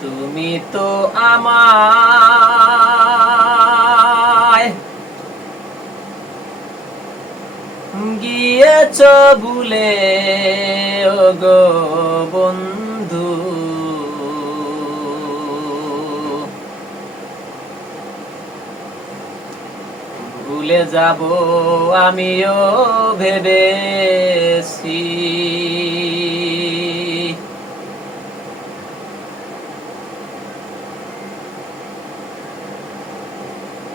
তুমি তো আমায় গিয়েছ ভুলে গো বন্ধু। ভুলে যাব আমিও ভেবেছি।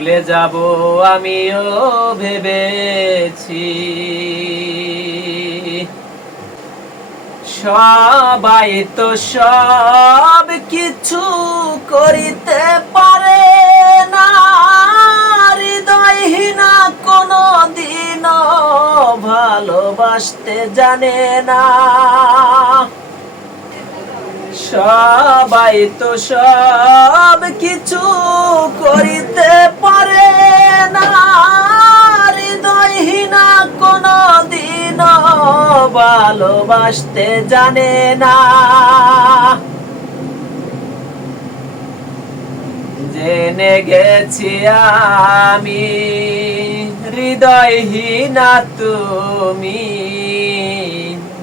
ভুলে যাব আমিও ভেবেছি। সবাই তো সব কিছু করিতে পারে না। কোনো দিন ভালোবাসতে জানে না। সবাই তো সব কিছু করিতে পারে না। হৃদয়হীনা কোনো দিন ভালোবাসতে জানে না। জেনে গেছি আমি, হৃদয়হীনা তুমি।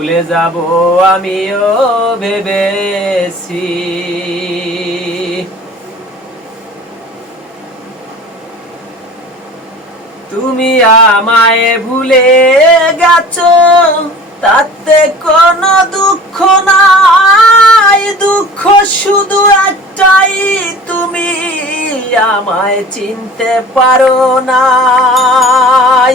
ভুলে যাব আমিও ভেবেছি। তুমি আমায় ভুলে গেছো, তাতে কোনো দুঃখ নাই। দুঃখ শুধু একটাই, তুমি আমায় চিনতে পারো নাই।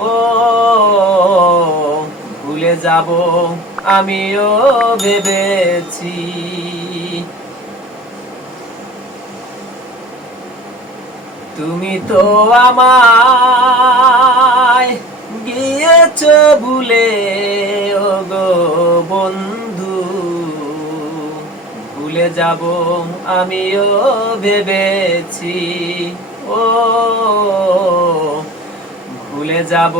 ও, ভুলে যাব, আমিও ভেবেছি। তুমি তো আমায় গিয়েছ ভুলে গো বন্ধু। ভুলে যাব, আমিও ভেবেছি। ও যাব,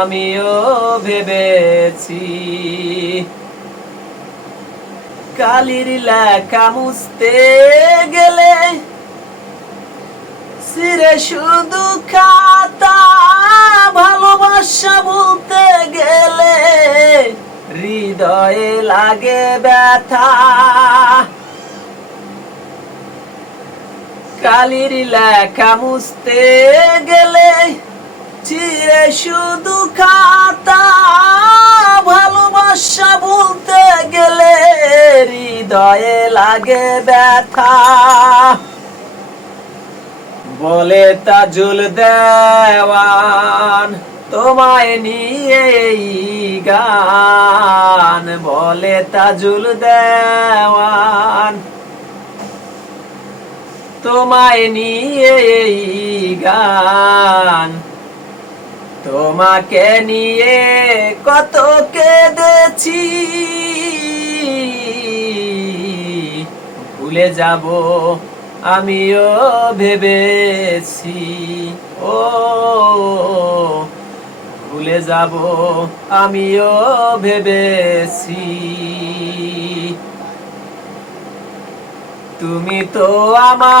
আমিও ভেবেছি। কালির লেখা মুছতে গেলে সিরে শুধু খাতা, ভালোবাসা বলতে গেলে হৃদয়ে লাগে ব্যথা। কালির লেখা মুছতে গেলে চিরে শুধু খাতা, ভালোবাসা বলতে গেলে হৃদয়ে লাগে ব্যথা। বলে তাজুল দেওয়ান, তোমায় নিয়ে এই গান। বলে তাজুল দেওয়ান, তোমায় নিয়ে গান। তোমাকে নিয়ে কত কেঁদেছি। ভুলে যাব, আমিও ভেবেছি। ও, ভুলে যাব, আমিও ভেবেছি। তুমি তো আমায়